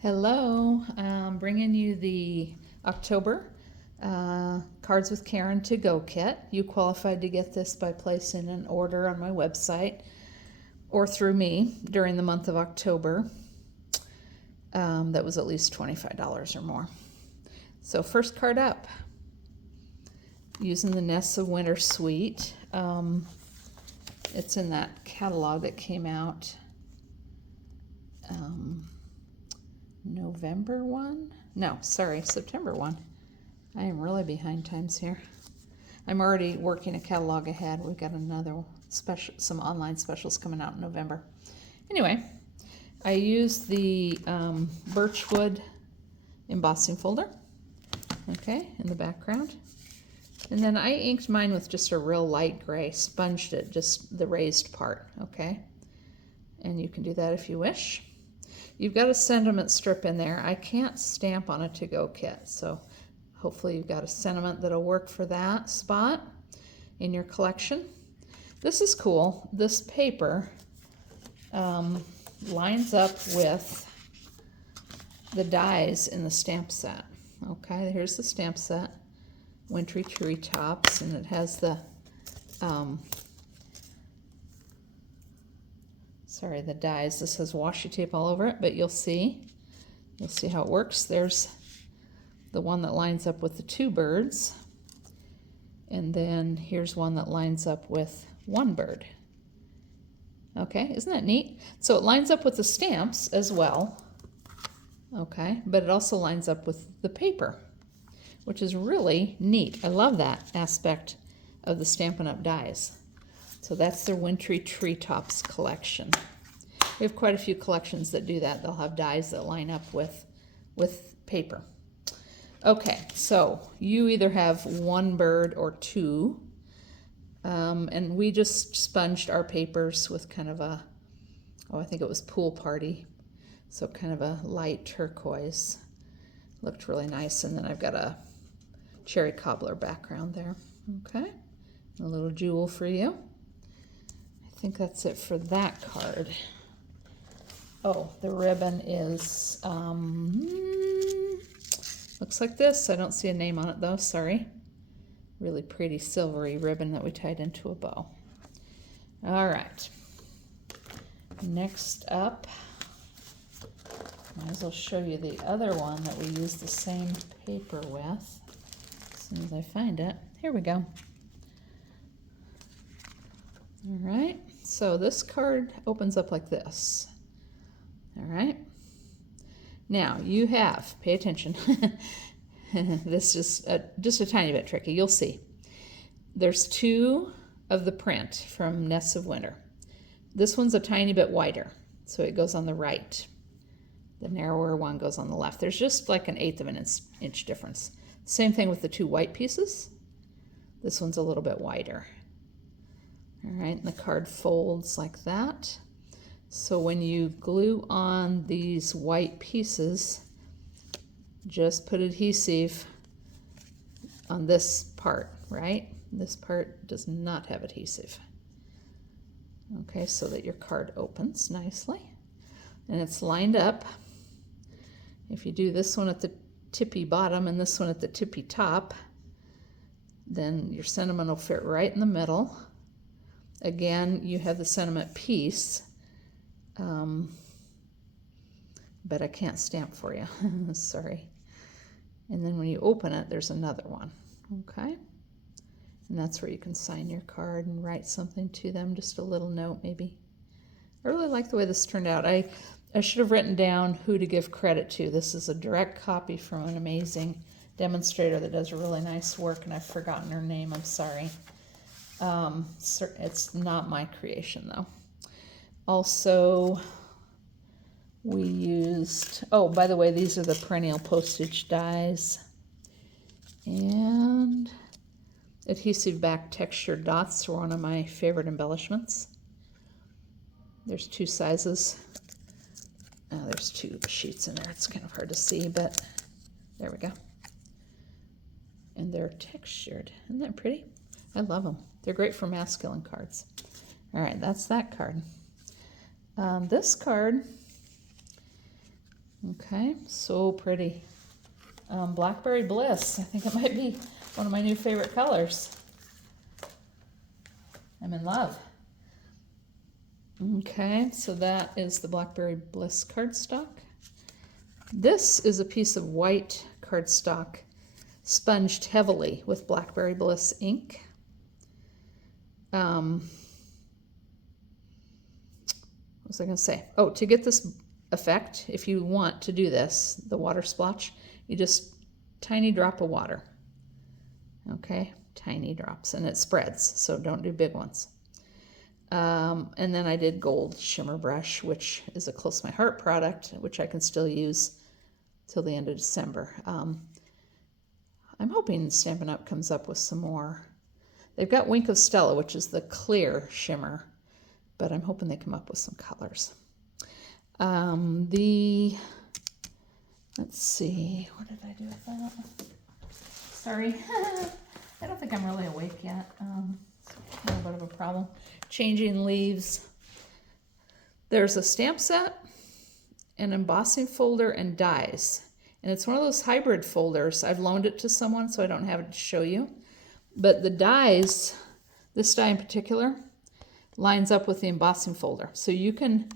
Hello, I'm bringing you the October Cards with Karen to Go kit. You qualified to get this by placing an order on my website or through me during the month of October. That was at least $25 or more. So first card up, using the Nests of Winter Suite. It's in that catalog that came out November 1? No, sorry, September 1. I am really behind times here. I'm already working a catalog ahead. We've got another special, some online specials coming out in November. Anyway, I used the birchwood embossing folder, okay, in the background. And then I inked mine with just a real light gray, sponged it, just the raised part, okay? And you can do that if you wish. You've got a sentiment strip in there. I can't stamp on a to-go kit, so hopefully you've got a sentiment that'll work for that spot in your collection. This is cool. This paper lines up with the dies in the stamp set. Okay, here's the stamp set, Wintry Treetops, and it has the the dies. This has washi tape all over it, but you'll see how it works. There's the one that lines up with the two birds, and then here's one that lines up with one bird. Okay, isn't that neat? So it lines up with the stamps as well, okay, but it also lines up with the paper, which is really neat. I love that aspect of the Stampin' Up! Dies. So that's their Wintry Treetops collection. We have quite a few collections that do that. They'll have dies that line up with paper. Okay, so you either have one bird or two. And we just sponged our papers with kind of a, I think it was Pool Party. So kind of a light turquoise. Looked really nice. And then I've got a cherry cobbler background there. Okay, a little jewel for you. I think that's it for that card. Oh, the ribbon is, looks like this. I don't see a name on it though, sorry. Really pretty silvery ribbon that we tied into a bow. All right. Next up, might as well show you the other one that we use the same paper with. As soon as I find it. Here we go. All right, so this card opens up like this. All right, now you have, pay attention, this is just a tiny bit tricky, you'll see. There's two of the print from Nests of Winter. This one's a tiny bit wider, so it goes on the right. The narrower one goes on the left. There's just like 1/8 of an inch difference. Same thing with the two white pieces. This one's a little bit wider. All right, and the card folds like that. So when you glue on these white pieces, just put adhesive on this part, right? This part does not have adhesive. Okay, so that your card opens nicely. And it's lined up. If you do this one at the tippy bottom and this one at the tippy top, then your sentiment will fit right in the middle. Again, you have the sentiment piece, but I can't stamp for you, sorry. And then when you open it, there's another one, okay? And that's where you can sign your card and write something to them, just a little note maybe. I really like the way this turned out. I should have written down who to give credit to. This is a direct copy from an amazing demonstrator that does really nice work, and I've forgotten her name, I'm sorry. It's not my creation though. Also, we used, oh, by the way, these are the perennial postage dies. And adhesive back textured dots were one of my favorite embellishments. There's two sizes. There's two sheets in there. It's kind of hard to see, but there we go. And they're textured. Isn't that pretty? I love them. They're great for masculine cards. All right, that's that card. This card Okay, so pretty. Blackberry Bliss. I think it might be one of my new favorite colors. I'm in love. Okay, so that is the Blackberry Bliss cardstock. This is a piece of white cardstock sponged heavily with Blackberry Bliss ink. What was I going to say? Oh, to get this effect, if you want to do this, the water splotch, you just tiny drop of water. Okay, tiny drops, and it spreads, so don't do big ones. And then I did gold shimmer brush, which is a close to my heart product, which I can still use till the end of December. I'm hoping Stampin' Up! Comes up with some more. They've got Wink of Stella, which is the clear shimmer, but I'm hoping they come up with some colors. Let's see, what did I do with that? Sorry, I don't think I'm really awake yet. It's a little bit of a problem. Changing leaves. There's a stamp set, an embossing folder, and dies. And it's one of those hybrid folders. I've loaned it to someone, so I don't have it to show you. But the dies, this die in particular, lines up with the embossing folder. So you can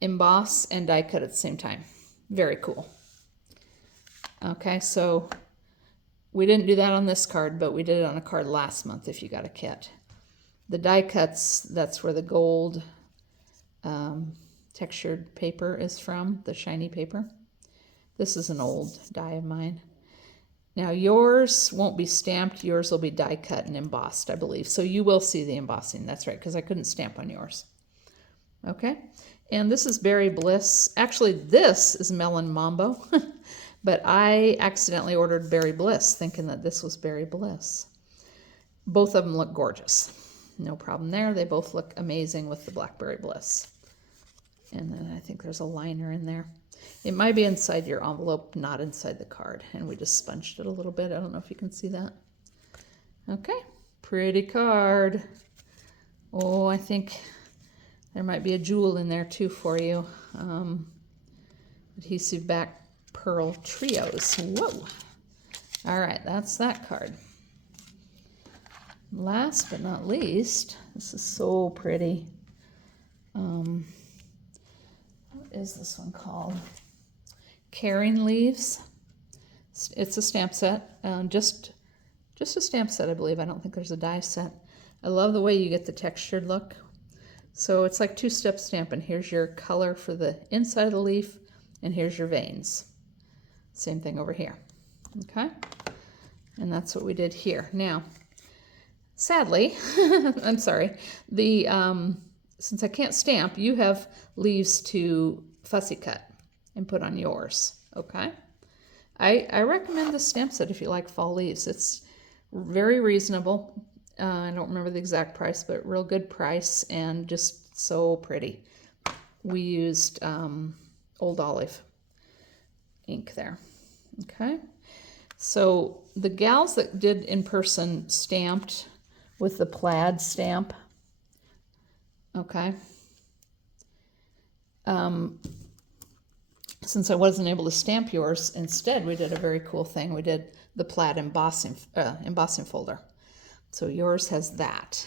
emboss and die cut at the same time. Very cool. Okay, so we didn't do that on this card, but we did it on a card last month if you got a kit. The die cuts, that's where the gold textured paper is from, the shiny paper. This is an old die of mine. Now yours won't be stamped, yours will be die cut and embossed, I believe. So you will see the embossing, that's right, because I couldn't stamp on yours. Okay, and this is Berry Bliss. Actually, this is Melon Mambo, but I accidentally ordered Berry Bliss thinking that this was Berry Bliss. Both of them look gorgeous. No problem there. They both look amazing with the Blackberry Bliss. And then I think there's a liner in there. It might be inside your envelope, not inside the card. And we just sponged it a little bit. I don't know if you can see that. Okay, pretty card. Oh, I think there might be a jewel in there too for you. Adhesive back pearl trios. Whoa. All right, that's that card. Last but not least, this is so pretty. What is this one called? Karen Leaves. It's a stamp set. Just a stamp set, I believe. I don't think there's a die set. I love the way you get the textured look. So it's like two-step stamping. Here's your color for the inside of the leaf, and here's your veins. Same thing over here. Okay? And that's what we did here. Now, sadly, I'm sorry, since I can't stamp, you have leaves to fussy cut and put on yours, okay? I recommend this stamp set if you like fall leaves. It's very reasonable. I don't remember the exact price, but real good price and just so pretty. We used Old Olive ink there, okay? So the gals that did in person stamped with the plaid stamp, okay? Since I wasn't able to stamp yours, instead we did a very cool thing. We did the plaid embossing folder. So yours has that.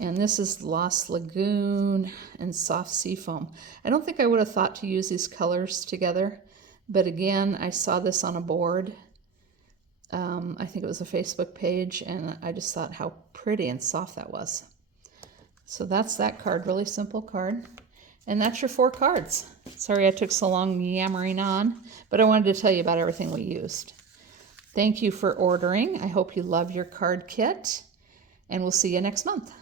And this is Lost Lagoon and Soft Seafoam. I don't think I would have thought to use these colors together, but again, I saw this on a board. I think it was a Facebook page, and I just thought how pretty and soft that was. So that's that card, really simple card. And that's your 4 cards. Sorry I took so long yammering on, but I wanted to tell you about everything we used. Thank you for ordering. I hope you love your card kit, and we'll see you next month.